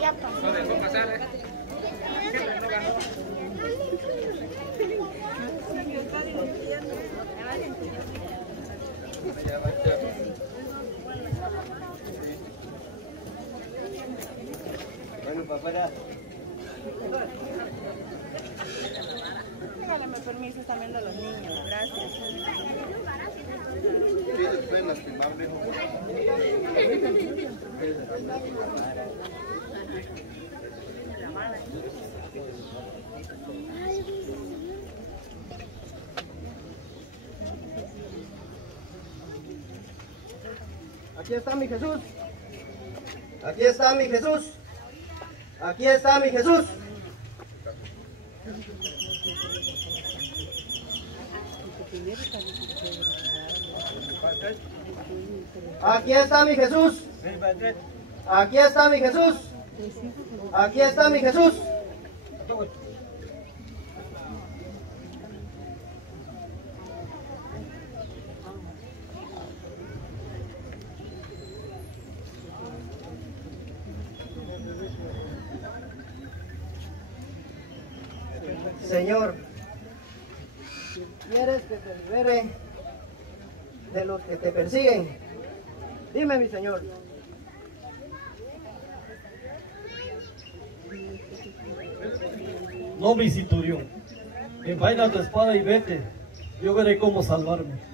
Ya pasó. No dejó pasar, ¿eh? Bueno, papá. Regálame permiso también de los niños, gracias. Pueden lastimar, mijo. Aquí está mi Jesús. Aquí está mi Jesús. Aquí está mi Jesús. Aquí está mi Jesús. Aquí está mi Jesús. Aquí está mi Jesús. Señor, ¿quieres que te libere de los que te persiguen? Dime, mi Señor. No, mi centurión, envaina tu espada y vete, yo veré cómo salvarme.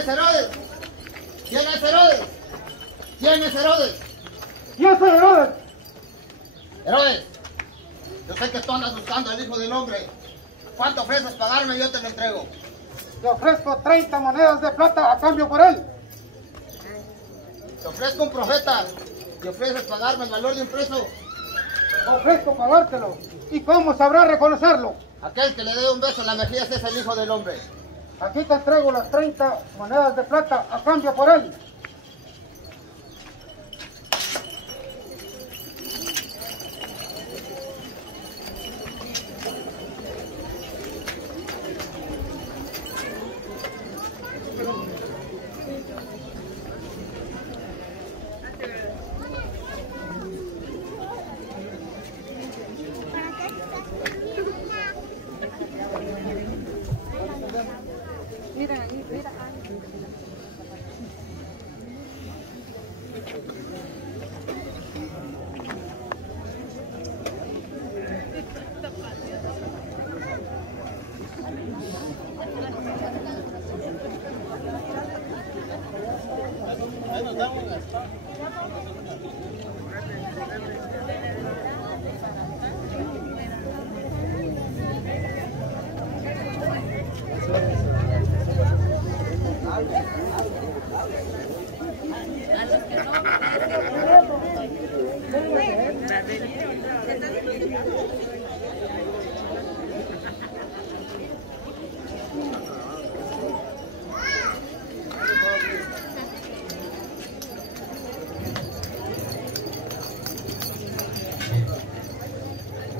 es Herodes? ¿Quién es Herodes? ¿Quién es Herodes? Yo soy Herodes. Herodes, yo sé que tú andas buscando al Hijo del Hombre. ¿Cuánto ofreces pagarme? Yo te lo entrego. Te ofrezco 30 monedas de plata a cambio por él. Te ofrezco un profeta. ¿Te ofreces pagarme el valor de un preso? Ofrezco pagártelo. ¿Y cómo sabrás reconocerlo? Aquel que le dé un beso en la mejilla es el Hijo del Hombre. Aquí te entrego las 30 monedas de plata a cambio por él.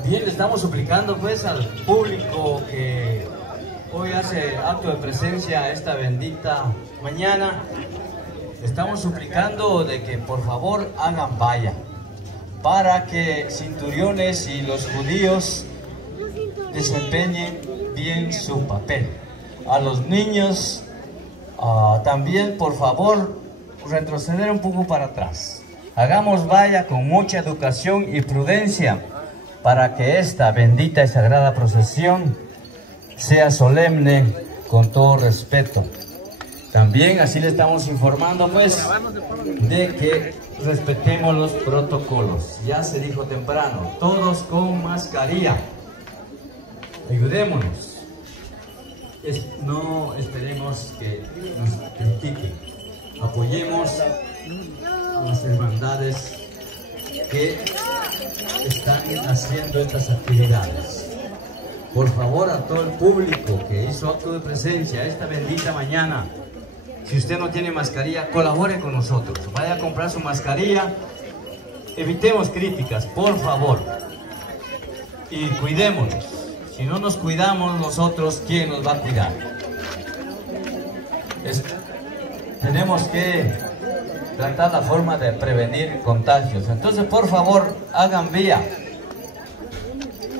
Bien, le estamos suplicando pues al público que hoy hace acto de presencia esta bendita mañana. Le estamos suplicando de que por favor hagan valla para que Centuriones y los judíos desempeñen bien su papel. A los niños también por favor retroceder un poco para atrás. Hagamos valla con mucha educación y prudencia para que esta bendita y sagrada procesión sea solemne con todo respeto. También así le estamos informando pues de que respetemos los protocolos. Ya se dijo temprano, todos con mascarilla. Ayudémonos. No esperemos que nos critiquen. Apoyemos a las hermandades que están haciendo estas actividades. Por favor, a todo el público que hizo acto de presencia esta bendita mañana, si usted no tiene mascarilla, colabore con nosotros. Vaya a comprar su mascarilla. Evitemos críticas, por favor. Y cuidémonos. Si no nos cuidamos nosotros, ¿quién nos va a cuidar? Tenemos que tratar la forma de prevenir contagios. Entonces, por favor, hagan vía.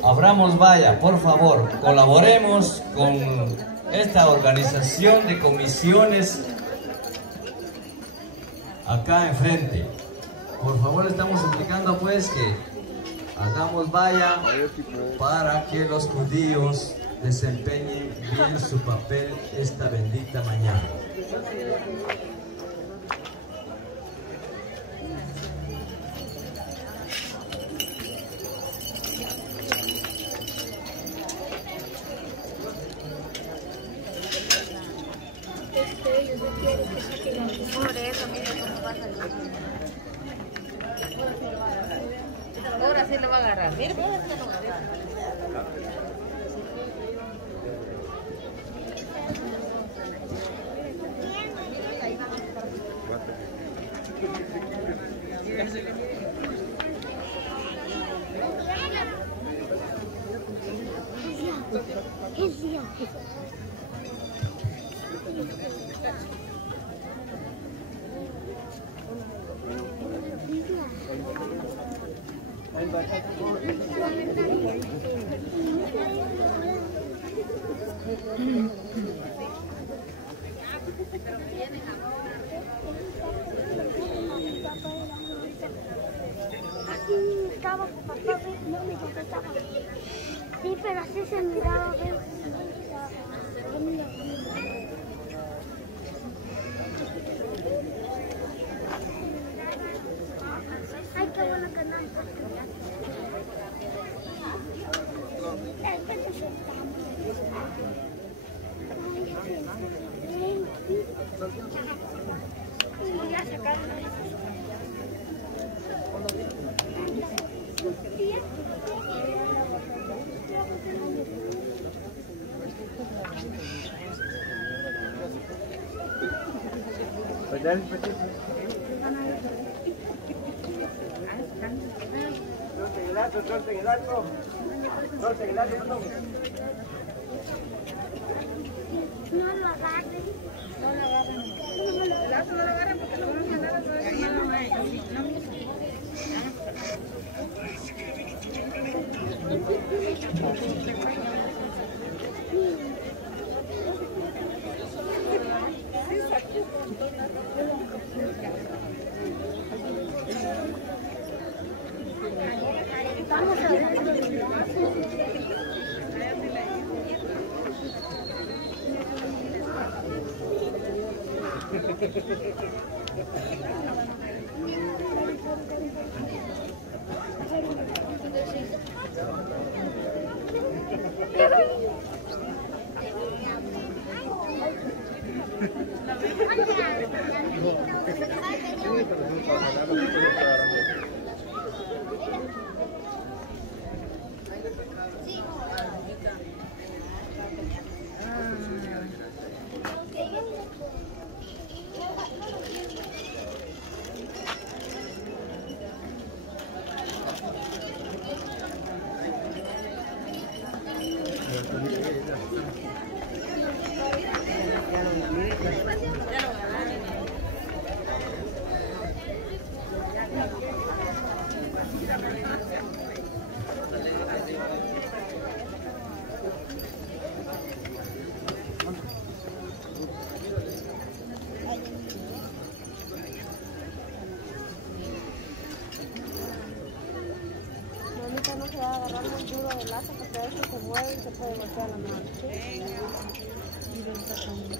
Abramos valla, por favor. Colaboremos con esta organización de comisiones acá enfrente. Por favor, estamos suplicando pues que hagamos valla para que los judíos desempeñen bien su papel esta bendita mañana. Ahora sí lo va a agarrar. Mira, ahora sí lo va a agarrar. Estaba papá, no me contestaba. Sí, pero así se miraba. Ay, qué buena canasta. Voy a sacar no lo agarren. No lo agarren. El lazo no lo agarren porque lo vamos a mandar a todos los malos a ellos. Vamos a ver. Mamita no se va a agarrar muy duro del lazo porque a veces se mueve y se puede golpear la mano. Y ven sacando.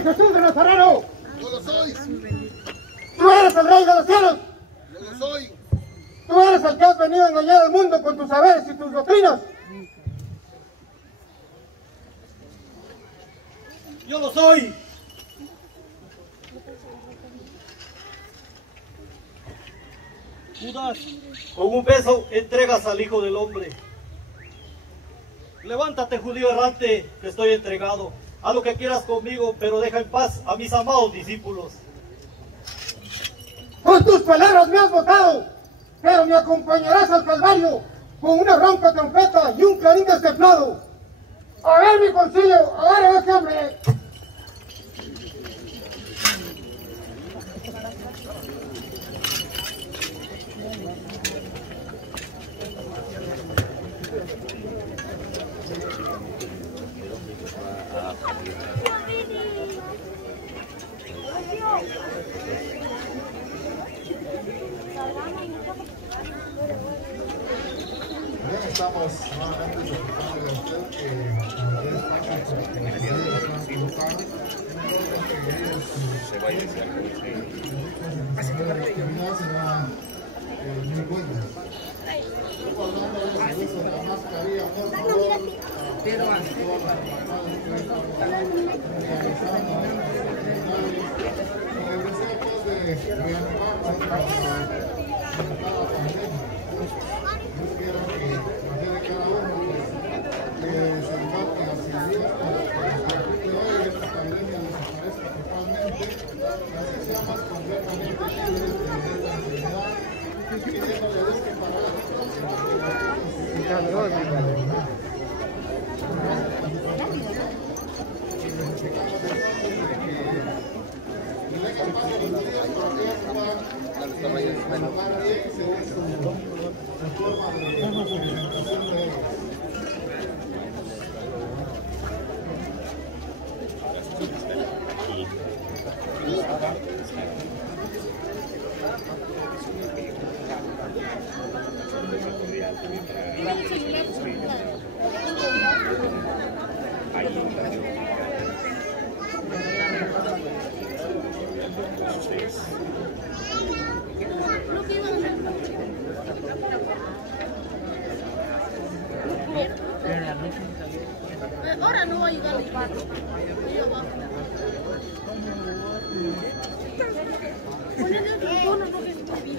eres Jesús de Nazareno. Yo lo soy. Tú eres el Rey de los cielos. Yo lo soy. Tú eres el que has venido a engañar al mundo con tus saberes y tus doctrinas. Yo lo soy. Judas, con un beso entregas al Hijo del Hombre. Levántate, judío errante, que estoy entregado. Haz lo que quieras conmigo, pero deja en paz a mis amados discípulos. Con tus palabras me has votado, pero me acompañarás al Calvario con una ronca trompeta y un clarín destemplado. A ver mi concilio, a ver ese hombre. Bien, estamos nuevamente solicitando a usted que nos dé espacio para que los ciudadanos puedan colocar que ellos se vayan a actividad será muy buena. Recordando el uso de la mascarilla, por favor, pero todas las hermanadas que estamos realizando nuestras actividades con el deseo pues de reanimarnos para enfrentar la pandemia. Yo quiero que más de cada uno se embarque hacia Dios para que a partir de hoy esta pandemia desaparezca totalmente, así sea más completamente libre de esta enfermedad, pidiéndole a Dios que para la forma de presentación de ellos. Ahora no va a llegar el pato. Ponle el tono, no que está bien.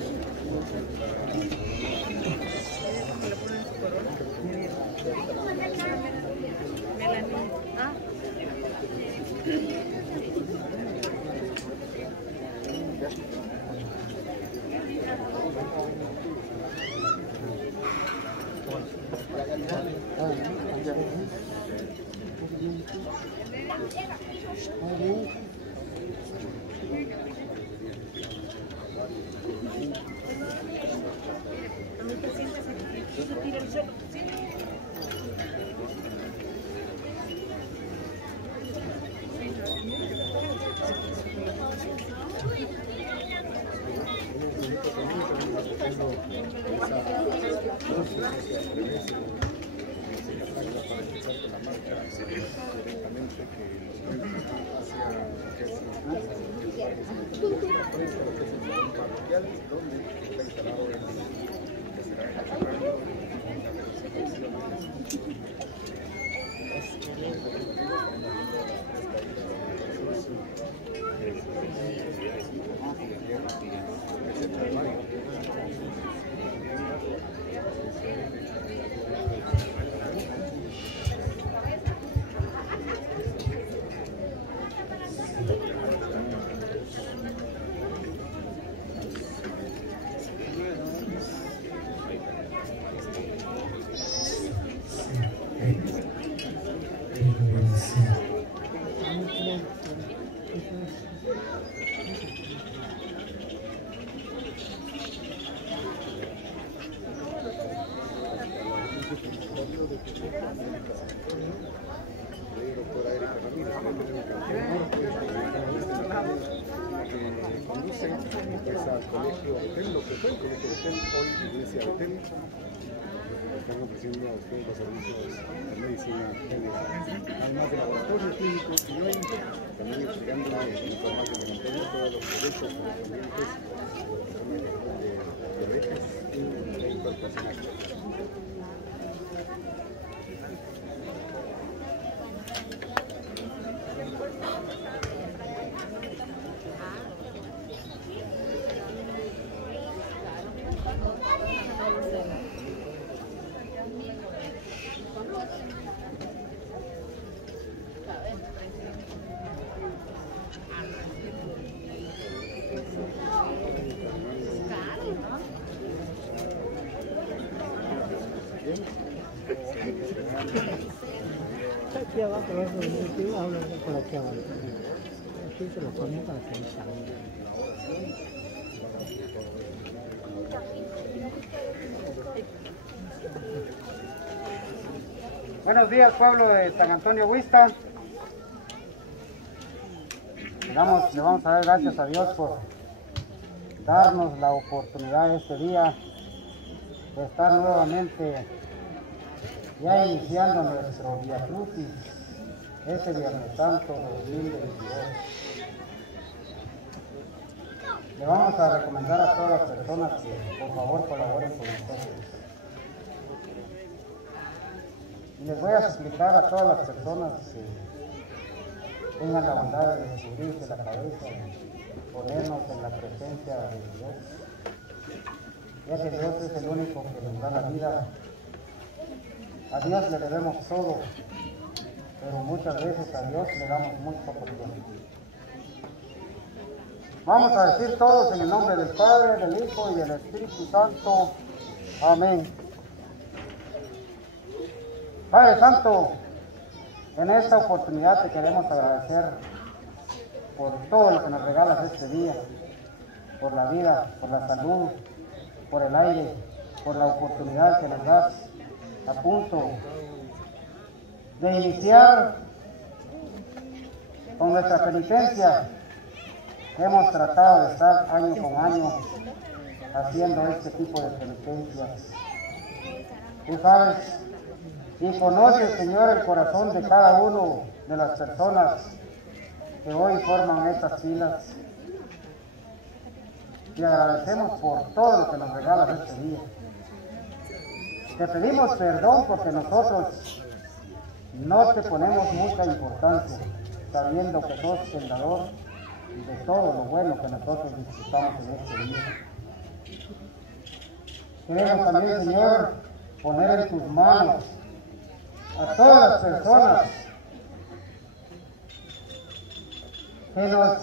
Conducen pues al colegio Betel, lo que fue el colegio Betel, hoy iglesia Betel. Están ofreciendo a ustedes los servicios de medicina general, además de laboratorio clínico y hoy también explicándole en forma que me mantenga todos los derechos correspondientes a las personas de diabetes y incorporación. Aquí abajo, habla por aquí abajo. Aquí se lo ponen para que no salga. Buenos días, pueblo de San Antonio Huista. Le vamos a dar gracias a Dios por darnos la oportunidad este día de estar nuevamente ya iniciando nuestro Vía Crucis, este Viernes Santo 2022. Le vamos a recomendar a todas las personas que por favor colaboren con nosotros. Y les voy a explicar a todas las personas que tengan la bondad de subirse la cabeza y ponernos en la presencia de Dios, ya que Dios es el único que nos da la vida. A Dios le debemos todo, pero muchas veces a Dios le damos muy poco tiempo. Vamos a decir todos en el nombre del Padre, del Hijo y del Espíritu Santo. Amén. Padre Santo, en esta oportunidad te queremos agradecer por todo lo que nos regalas este día, por la vida, por la salud, por el aire, por la oportunidad que nos das a punto de iniciar con nuestra penitencia que hemos tratado de estar año con año haciendo este tipo de penitencias. Tú sabes y conoces, Señor, el corazón de cada uno de las personas que hoy forman estas filas. Te agradecemos por todo lo que nos regalas este día. Te pedimos perdón porque nosotros no te ponemos mucha importancia, sabiendo que sos el dador de todo lo bueno que nosotros disfrutamos en este día. Queremos también, Señor, poner en tus manos a todas las personas que nos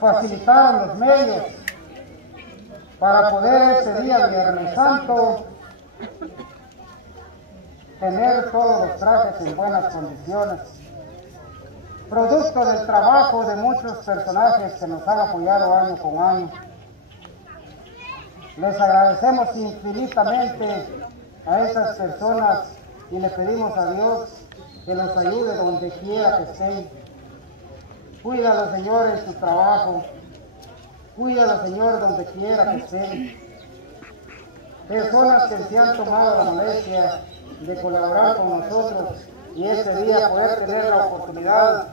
facilitaron los medios para poder este día Viernes Santo tener todos los trajes en buenas condiciones, producto del trabajo de muchos personajes que nos han apoyado año con año. Les agradecemos infinitamente a esas personas y le pedimos a Dios que los ayude donde quiera que estén. Cuídalo, Señor, en su trabajo. Cuídalo, Señor, donde quiera que estén. Personas que se han tomado la molestia de colaborar con nosotros y este día poder tener la oportunidad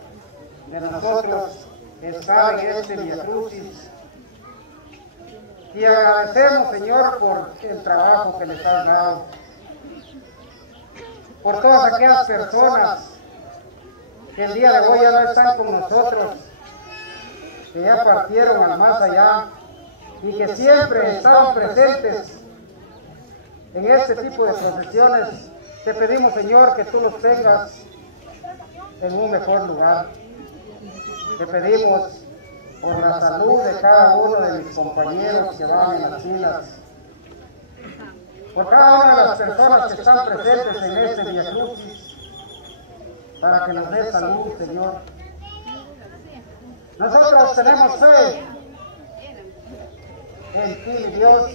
de nosotros estar en este Vía Crucis. Y agradecemos, Señor, por el trabajo que les has dado, por todas aquellas personas que el día de hoy ya no están con nosotros, que ya partieron al más allá y que siempre estaban presentes en este tipo de procesiones. Te pedimos, Señor, que tú los tengas en un mejor lugar. Te pedimos por la salud de cada uno de mis compañeros que van en las filas, por cada una de las personas que están presentes en este Vía Crucis, para que nos dé salud, Señor. Nosotros tenemos fe en ti, Dios.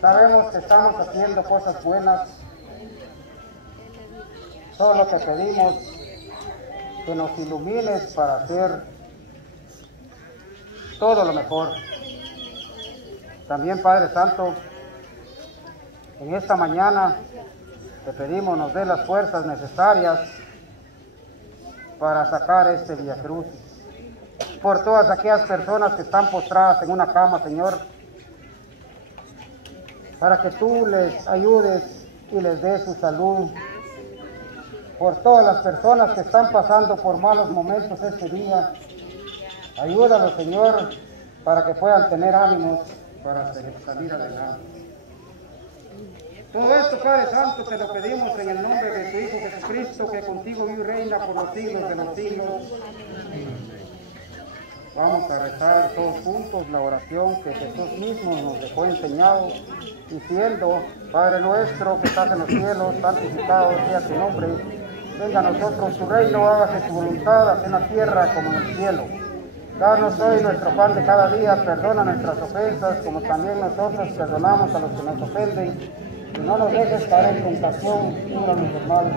Sabemos que estamos haciendo cosas buenas. Solo te pedimos que nos ilumines para hacer todo lo mejor. También, Padre Santo, en esta mañana te pedimos nos dé las fuerzas necesarias para sacar este Vía Crucis. por todas aquellas personas que están postradas en una cama, Señor, para que tú les ayudes y les des su salud. Por todas las personas que están pasando por malos momentos este día, ayúdalos, Señor, para que puedan tener ánimos para salir adelante. Todo esto, Padre Santo, te lo pedimos en el nombre de tu Hijo Jesucristo, que contigo vive y reina por los siglos de los siglos. Vamos a rezar todos juntos la oración que Jesús mismo nos dejó enseñado, diciendo: Padre nuestro que estás en los cielos, santificado sea tu nombre. Venga a nosotros tu reino, hágase tu voluntad, así en la tierra como en el cielo. Danos hoy nuestro pan de cada día, perdona nuestras ofensas, como también nosotros perdonamos a los que nos ofenden. Y no nos dejes caer en tentación, líbranos del mal.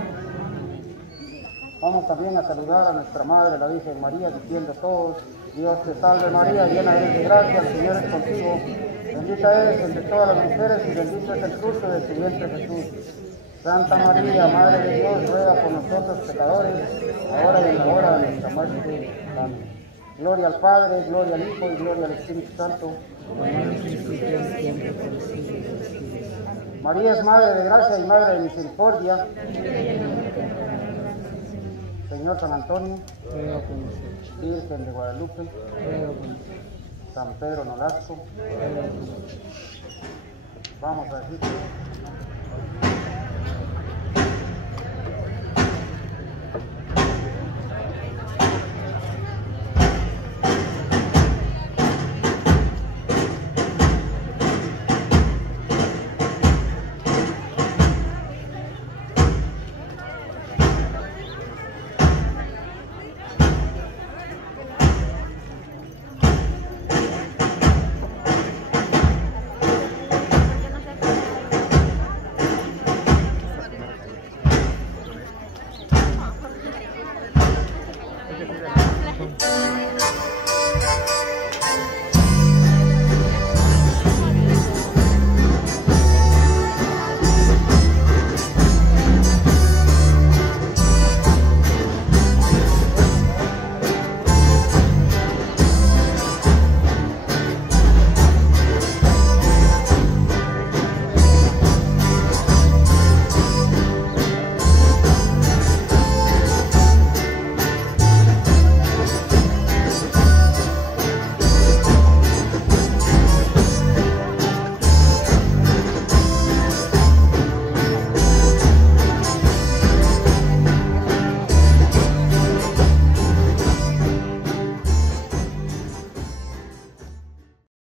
Vamos también a saludar a nuestra Madre, la Virgen María, diciendo todos: Dios te salve María, llena eres de gracia, el Señor es contigo. Bendita eres entre todas las mujeres y bendito es el fruto de tu vientre Jesús. Santa María, Madre de Dios, ruega por nosotros pecadores, ahora y en la hora de nuestra muerte. Amén. Gloria al Padre, gloria al Hijo y gloria al Espíritu Santo. María es Madre de gracia y Madre de misericordia. Señor San Antonio, Virgen de Guadalupe, San Pedro Nolasco. Vamos a decir.